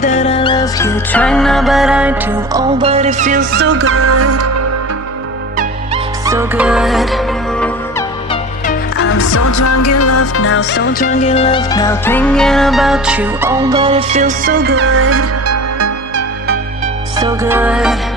that I love you. Try not, but I do. Oh, but it feels so good, so good. I'm so drunk in love now, so drunk in love now, thinking about you. Oh, but it feels so good, so good.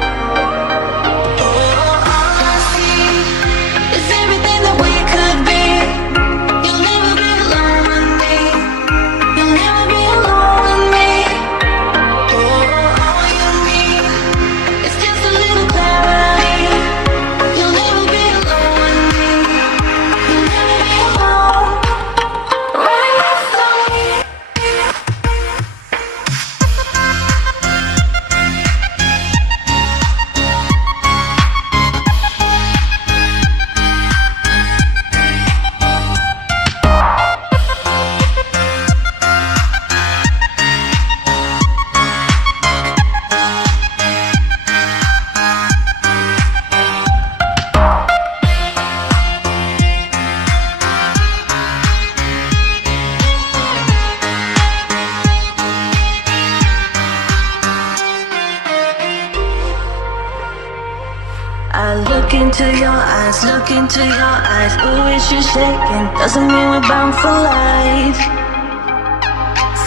I look into your eyes, look into your eyes. Ooh, it's just shaking. Doesn't mean we're bound for life,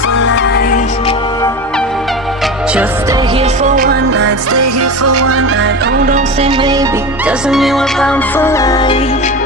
for life. Just stay here for one night, stay here for one night. Oh, don't say maybe. Doesn't mean we're bound for life.